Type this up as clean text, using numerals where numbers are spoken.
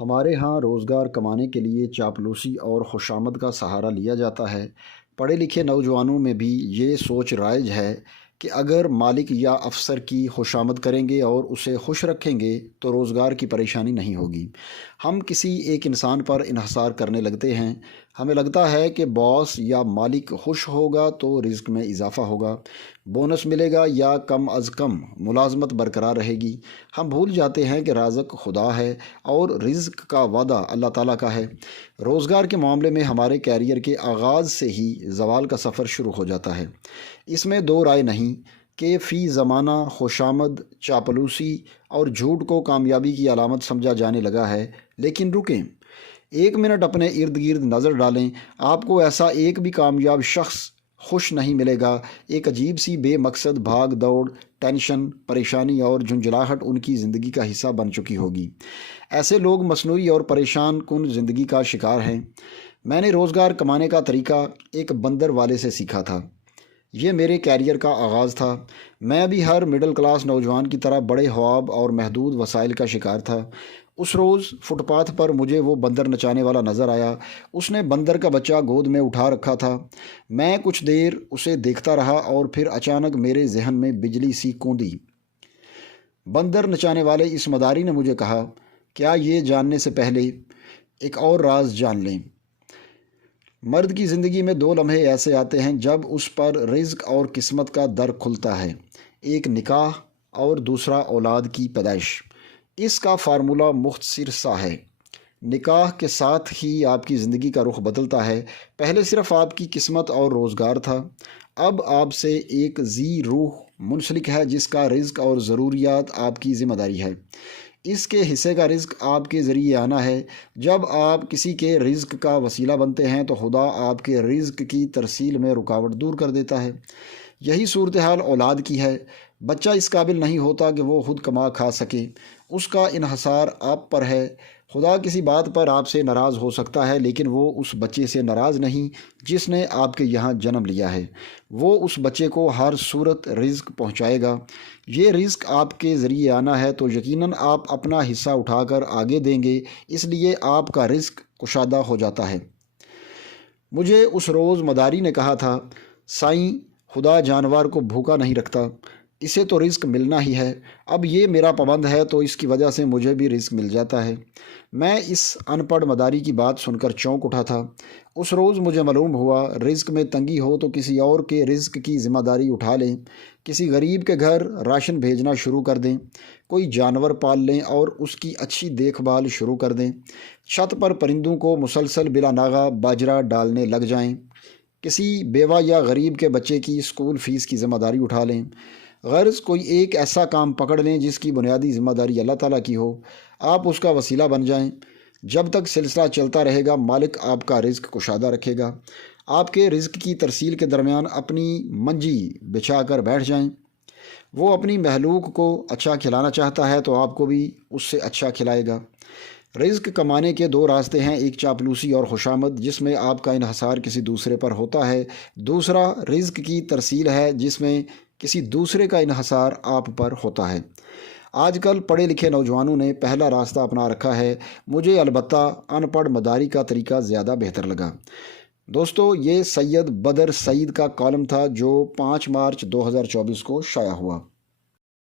ہمارے ہاں روزگار کمانے کے لیے چاپلوسی اور خوشامد کا سہارا لیا جاتا ہے۔ پڑھے لکھے نوجوانوں میں بھی یہ سوچ رائج ہے کہ اگر مالک یا افسر کی خوشامد کریں گے اور اسے خوش رکھیں گے تو روزگار کی پریشانی نہیں ہوگی۔ ہم کسی ایک انسان پر انحصار کرنے لگتے ہیں۔ ہمیں لگتا ہے کہ باس یا مالک خوش ہوگا تو رزق میں اضافہ ہوگا، بونس ملے گا یا کم از کم ملازمت برقرار رہے گی۔ ہم بھول جاتے ہیں کہ رازق خدا ہے اور رزق کا وعدہ اللہ تعالیٰ کا ہے۔ روزگار کے معاملے میں ہمارے کیریئر کے آغاز سے ہی زوال کا سفر شروع ہو جاتا ہے۔ اس میں دو رائے نہیں کہ فی زمانہ خوشامد، چاپلوسی اور جھوٹ کو کامیابی کی علامت سمجھا جانے لگا ہے، لیکن رکیں، ایک منٹ اپنے ارد گرد نظر ڈالیں۔ آپ کو ایسا ایک بھی کامیاب شخص خوش نہیں ملے گا۔ ایک عجیب سی بے مقصد بھاگ دوڑ، ٹینشن، پریشانی اور جھنجھلاہٹ ان کی زندگی کا حصہ بن چکی ہوگی۔ ایسے لوگ مصنوعی اور پریشان کن زندگی کا شکار ہیں۔ میں نے روزگار کمانے کا طریقہ ایک بندر والے سے سیکھا تھا۔ یہ میرے کیریئر کا آغاز تھا۔ میں بھی ہر مڈل کلاس نوجوان کی طرح بڑے خواب اور محدود وسائل کا شکار تھا۔ اس روز فٹ پاتھ پر مجھے وہ بندر نچانے والا نظر آیا۔ اس نے بندر کا بچہ گود میں اٹھا رکھا تھا۔ میں کچھ دیر اسے دیکھتا رہا اور پھر اچانک میرے ذہن میں بجلی سی کوندی۔ بندر نچانے والے اس مداری نے مجھے کہا، کیا یہ جاننے سے پہلے ایک اور راز جان لیں۔ مرد کی زندگی میں دو لمحے ایسے آتے ہیں جب اس پر رزق اور قسمت کا در کھلتا ہے، ایک نکاح اور دوسرا اولاد کی پیدائش۔ اس کا فارمولہ مختصر سا ہے۔ نکاح کے ساتھ ہی آپ کی زندگی کا رخ بدلتا ہے۔ پہلے صرف آپ کی قسمت اور روزگار تھا، اب آپ سے ایک ذی روح منسلک ہے جس کا رزق اور ضروریات آپ کی ذمہ داری ہے۔ اس کے حصے کا رزق آپ کے ذریعے آنا ہے۔ جب آپ کسی کے رزق کا وسیلہ بنتے ہیں تو خدا آپ کے رزق کی ترسیل میں رکاوٹ دور کر دیتا ہے۔ یہی صورتحال اولاد کی ہے۔ بچہ اس قابل نہیں ہوتا کہ وہ خود کما کھا سکے، اس کا انحصار آپ پر ہے۔ خدا کسی بات پر آپ سے ناراض ہو سکتا ہے، لیکن وہ اس بچے سے ناراض نہیں جس نے آپ کے یہاں جنم لیا ہے۔ وہ اس بچے کو ہر صورت رزق پہنچائے گا۔ یہ رزق آپ کے ذریعے آنا ہے تو یقیناً آپ اپنا حصہ اٹھا کر آگے دیں گے، اس لیے آپ کا رزق کشادہ ہو جاتا ہے۔ مجھے اس روز مداری نے کہا تھا، سائیں، خدا جانور کو بھوکا نہیں رکھتا، اسے تو رزق ملنا ہی ہے۔ اب یہ میرا پابند ہے تو اس کی وجہ سے مجھے بھی رزق مل جاتا ہے۔ میں اس ان پڑھ مداری کی بات سن کر چونک اٹھا تھا۔ اس روز مجھے معلوم ہوا، رزق میں تنگی ہو تو کسی اور کے رزق کی ذمہ داری اٹھا لیں، کسی غریب کے گھر راشن بھیجنا شروع کر دیں، کوئی جانور پال لیں اور اس کی اچھی دیکھ بھال شروع کر دیں، چھت پر پرندوں کو مسلسل بلا ناغہ باجرہ ڈالنے لگ جائیں، کسی بیوہ یا غریب کے بچے کی اسکول فیس کی ذمہ داری اٹھا لیں۔ غرض کوئی ایک ایسا کام پکڑ لیں جس کی بنیادی ذمہ داری اللہ تعالیٰ کی ہو، آپ اس کا وسیلہ بن جائیں۔ جب تک سلسلہ چلتا رہے گا مالک آپ کا رزق کشادہ رکھے گا۔ آپ کے رزق کی ترسیل کے درمیان اپنی منجی بچھا کر بیٹھ جائیں۔ وہ اپنی مخلوق کو اچھا کھلانا چاہتا ہے تو آپ کو بھی اس سے اچھا کھلائے گا۔ رزق کمانے کے دو راستے ہیں، ایک چاپلوسی اور خوشامد جس میں آپ کا انحصار کسی دوسرے پر ہوتا ہے، دوسرا رزق کی ترسیل ہے جس میں کسی دوسرے کا انحصار آپ پر ہوتا ہے۔ آج کل پڑھے لکھے نوجوانوں نے پہلا راستہ اپنا رکھا ہے۔ مجھے البتہ ان پڑھ مداری کا طریقہ زیادہ بہتر لگا۔ دوستو، یہ سید بدر سعید کا کالم تھا جو 5 مارچ 2024 کو شائع ہوا۔